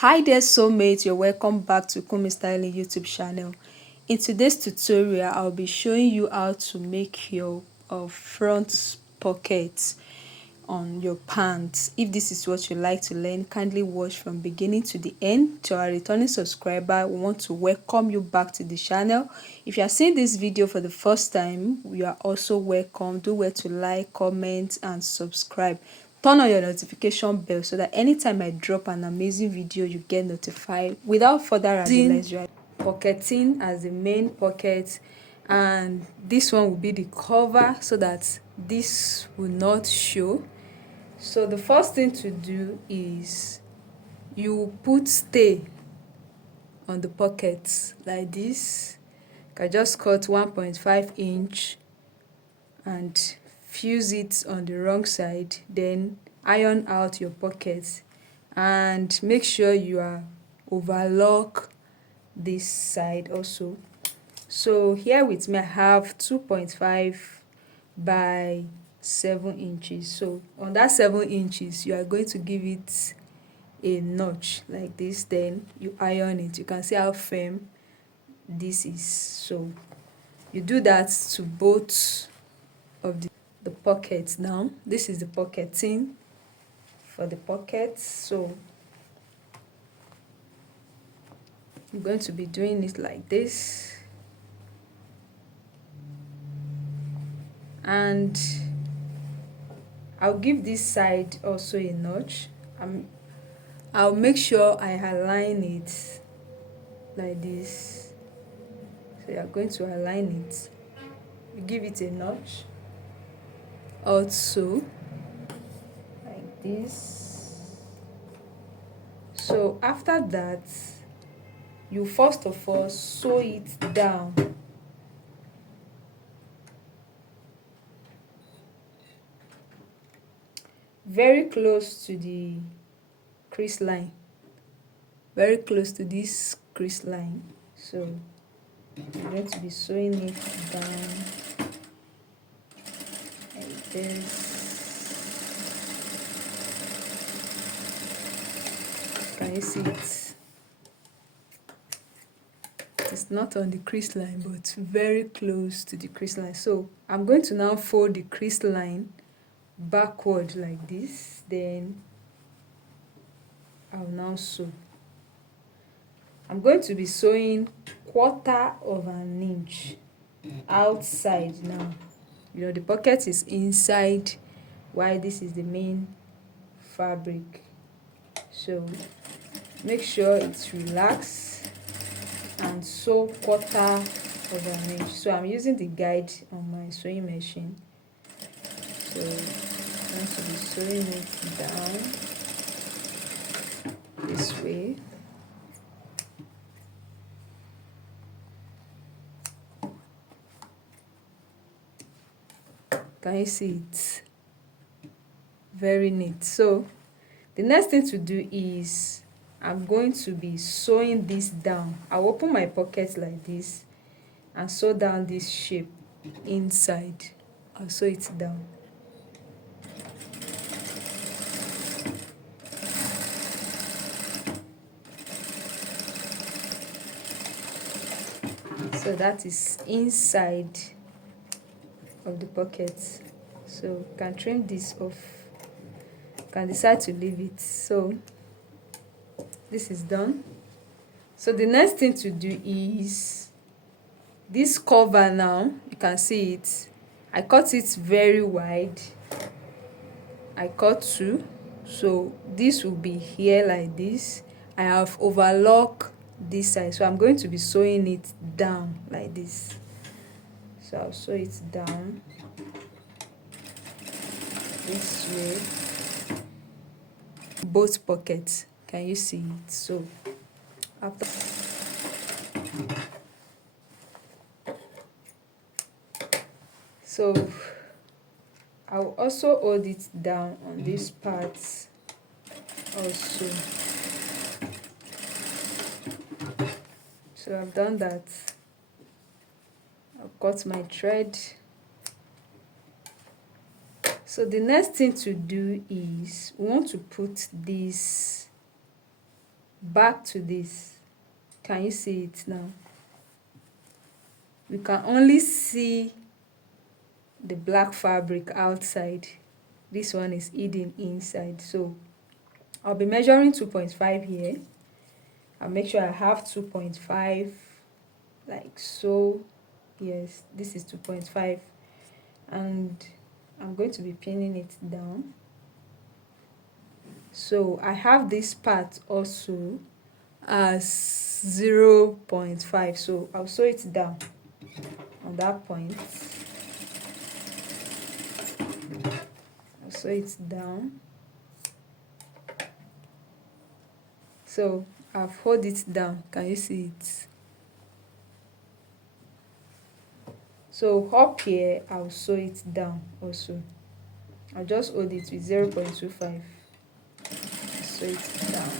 Hi there soulmates, you're welcome back to Kunmi Styling YouTube channel. In today's tutorial, I'll be showing you how to make your front pocket on your pants. If this is what you like to learn, kindly watch from beginning to the end. To our returning subscriber, we want to welcome you back to the channel. If you are seeing this video for the first time, you are also welcome. Do well to like, comment and subscribe. Turn on your notification bell so that anytime I drop an amazing video, you get notified. Without further ado, let's try pocketing as the main pocket, and this one will be the cover so that this will not show. So the first thing to do is you put stay on the pocket like this. You can just cut 1.5 inch and fuse it on the wrong side, then iron out your pocket and make sure you are overlock this side also. So here with me I have 2.5 by 7 inches. So on that 7 inches you are going to give it a notch like this, then you iron it. You can see how firm this is. So you do that to both of the pockets. Now this is the pocketing for the pockets, so I'm going to be doing it like this, and I'll give this side also a notch. I'll make sure I align it like this. So you're going to align it, you give it a notch also like this. So after that, you first of all sew it down very close to the crease line, very close to this crease line. So I'm going to be sewing it down like this. Can you see it? It's not on the crease line, but very close to the crease line. So I'm going to now fold the crease line backward like this, then I'll now sew. I'm going to be sewing 1/4 inch outside now. You know, the pocket is inside while this is the main fabric. So make sure it's relaxed and sew 1/4 inch. So I'm using the guide on my sewing machine. So I'm going to be sewing it down this way. Can you see it? Very neat. So the next thing to do is I'm going to be sewing this down. I'll open my pocket like this and sew down this shape inside. I'll sew it down. So that is inside of the pocket. So you can trim this off, you can decide to leave it. So this is done. So the next thing to do is this cover. Now you can see it, I cut it very wide. I cut 2, so this will be here like this. I have overlocked this side, so I'm going to be sewing it down like this. So I'll sew it down this way, both pockets. Can you see it? So after I'll also hold it down on this part also. So I've done that. I've cut my thread. So the next thing to do is we want to put this back to this. Can you see it now? We can only see the black fabric outside. This one is hidden inside. So I'll be measuring 2.5 here. I'll make sure I have 2.5 like so. Yes, this is 2.5, and I'm going to be pinning it down. So I have this part also as 0.5, so I'll sew it down on that point. I'll sew it down. So I've hold it down. Can you see it? So up here I'll sew it down also. I'll just hold it with 0.25. Sew it down.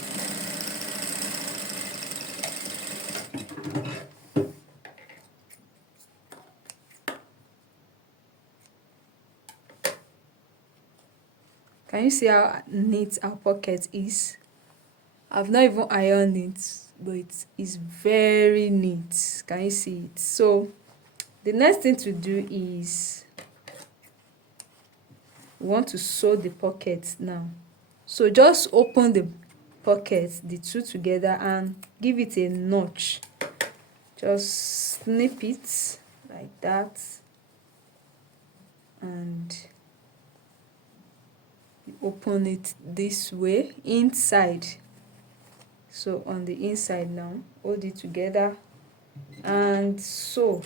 Can you see how neat our pocket is? I've not even ironed it, but it is very neat. Can you see it? So the next thing to do is we want to sew the pocket now. So just open the pocket, the two together, and give it a notch. Just snip it like that, and open it this way inside. So on the inside now, hold it together and sew.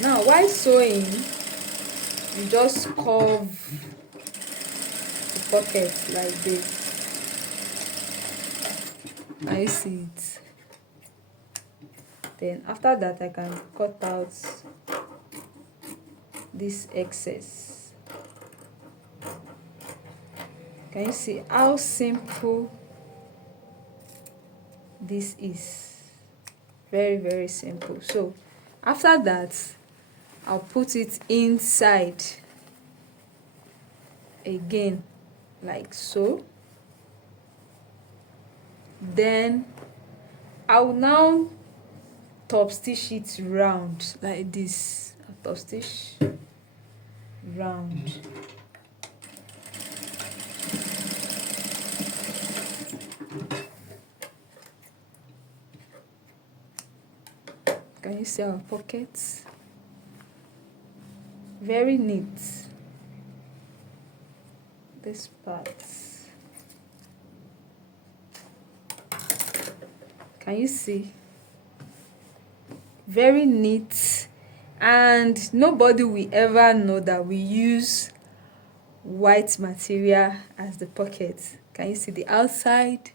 Now while sewing, you just curve the pocket like this. I see it. Then after that, I can cut out this excess. Can you see how simple this is? Very, very simple. So after that, I'll put it inside again like so. Then I'll now top stitch it round like this. I'll top stitch round. Can you see our pockets? Very neat. This part. Can you see? Very neat, and nobody will ever know that we use white material as the pocket. Can you see the outside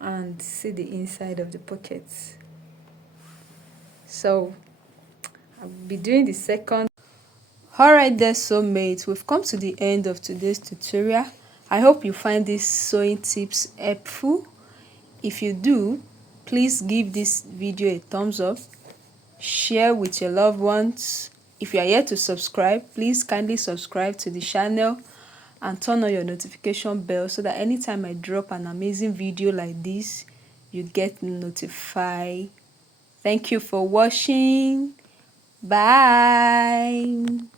and see the inside of the pocket? So I'll be doing the second. Alright there, soulmates, we've come to the end of today's tutorial. I hope you find these sewing tips helpful. If you do, please give this video a thumbs up, share with your loved ones. If you are yet to subscribe, please kindly subscribe to the channel and turn on your notification bell so that anytime I drop an amazing video like this, you get notified. Thank you for watching. Bye.